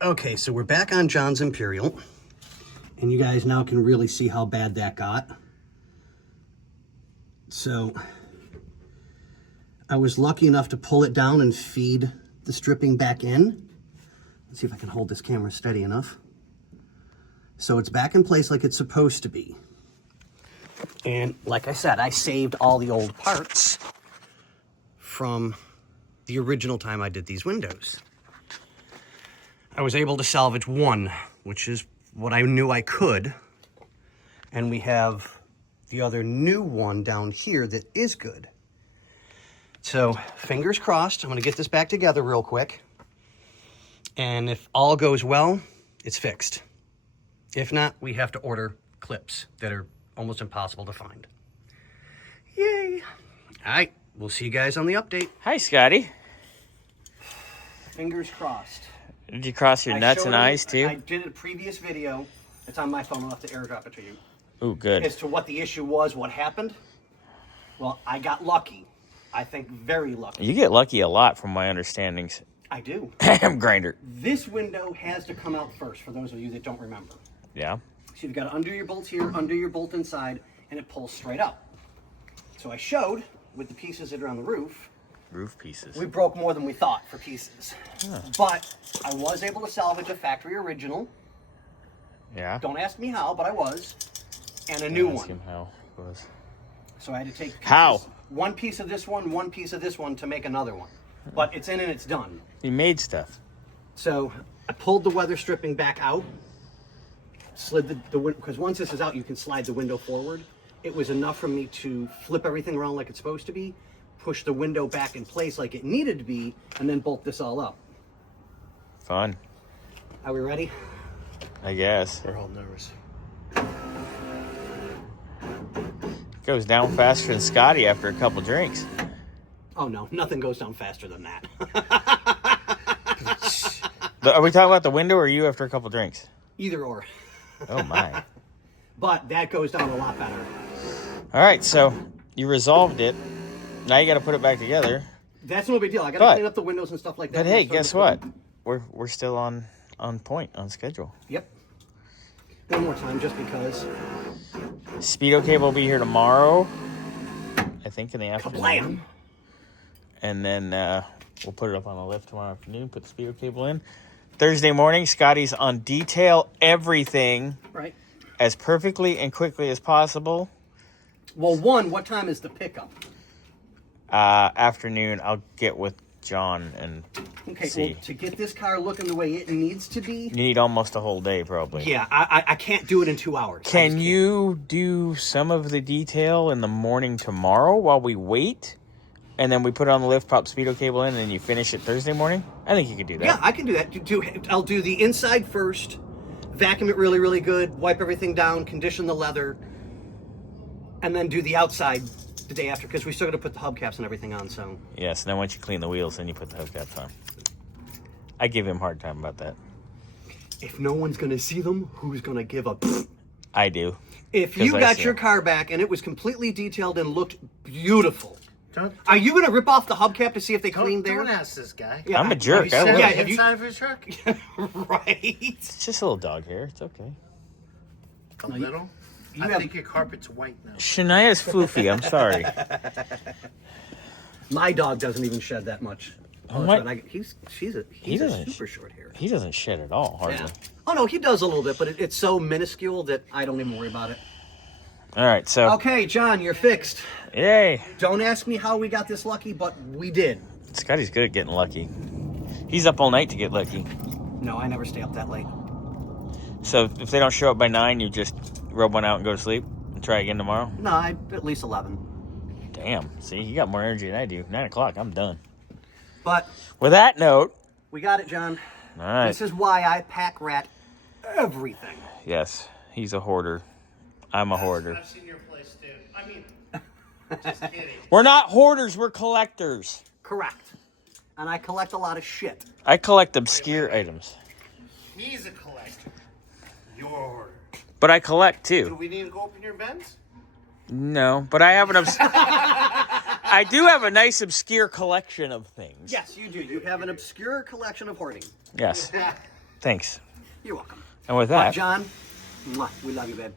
Okay, so we're back on John's Imperial, and you guys now can really see how bad that got. So I was lucky enough to pull it down and feed the stripping back in. Let's see if I can hold this camera steady enough. So it's back in place like it's supposed to be. And like I said, I saved all the old parts from the original time I did these windows. I was able to salvage one, which is what I knew I could. And we have the other new one down here that is good. So fingers crossed, I'm gonna get this back together real quick. And if all goes well, it's fixed. If not, we have to order clips that are almost impossible to find. Yay. All right, we'll see you guys on the update. Hi, Scotty. Fingers crossed. Did you cross your nuts and eyes, too? I did a previous video. It's on my phone. I'll have to airdrop it to you. Ooh, good. As to what the issue was, what happened. Well, I got lucky. I think very lucky. You get lucky a lot from my understandings. I do. Grinder. This window has to come out first, for those of you that don't remember. Yeah. So you've got to undo your bolts here, undo your bolt inside, and it pulls straight up. So I showed, with the pieces that are on the roof, Roof pieces. we broke more than we thought for pieces. Huh. But I was able to salvage a factory original. Yeah. Don't ask me how, but I was. And a new one. Ask him how it was. So I had to take pieces, How? one piece of this one piece of this one to make another one. But it's in and it's done. He made stuff. So I pulled the weather stripping back out, slid the window, because once this is out, you can slide the window forward. It was enough for me to flip everything around like it's supposed to be, push the window back in place like it needed to be, and then bolt this all up. Fun. Are we ready? I guess. We're all nervous. Goes down faster than Scotty after a couple drinks. Oh no, nothing goes down faster than that. Are we talking about the window or you after a couple drinks? Either or. Oh my. But that goes down a lot better. All right, so you resolved it. Now you got to put it back together. That's no big deal. I got to clean up the windows and stuff like that. But hey, guess what? We're still on point, on schedule. Yep. One more time, just because. Speedo cable will be here tomorrow. I think in the afternoon. Kablam! And then we'll put it up on the lift tomorrow afternoon. Put the Speedo cable in. Thursday morning, Scotty's on detail everything. Right. As perfectly and quickly as possible. Well, what time is the pickup? Afternoon, I'll get with John and see. Well, to get this car looking the way it needs to be... You need almost a whole day, probably. Yeah, I can't do it in 2 hours. Can you do some of the detail in the morning tomorrow while we wait? And then we put it on the lift, pop Speedo cable in, and then you finish it Thursday morning? I think you could do that. Yeah, I can do that. I'll do the inside first, vacuum it really, really good, wipe everything down, condition the leather, and then do the outside the day after, because we still got to put the hubcaps and everything on, so... Yes, and then once you clean the wheels, then you put the hubcaps on. I give him a hard time about that. If no one's going to see them, who's going to give a... I do. If you got your car back and it was completely detailed and looked beautiful... Are you going to rip off the hubcap to see if they cleaned there? Don't ask this guy. Yeah, I'm a jerk. I yeah, inside of his truck? Right. It's just a little dog hair. It's okay. A little? I think your carpet's white now. Shania's floofy. I'm sorry. My dog doesn't even shed that much. Oh, he's a super short hair. He doesn't shed at all, hardly. Yeah. Oh, no, he does a little bit, but it's so minuscule that I don't even worry about it. All right, so... Okay, John, you're fixed. Yay. Don't ask me how we got this lucky, but we did. Scotty's good at getting lucky. He's up all night to get lucky. No, I never stay up that late. So if they don't show up by 9, you just rub one out and go to sleep and try again tomorrow? No, at least 11. Damn. See, you got more energy than I do. 9 o'clock, I'm done. But... With that note... We got it, John. All right. This is why I pack rat everything. Yes, he's a hoarder. I'm a hoarder. I've seen your place, too. I mean, just kidding. We're not hoarders, we're collectors. Correct. And I collect a lot of shit. I collect obscure items. He's a collector. You're a hoarder. But I collect, too. Do we need to go open your Benz? No, but I have an I do have a nice obscure collection of things. Yes, you do. You have an obscure collection of hoarding. Yes. Thanks. You're welcome. And with But that, John, we love you, babe.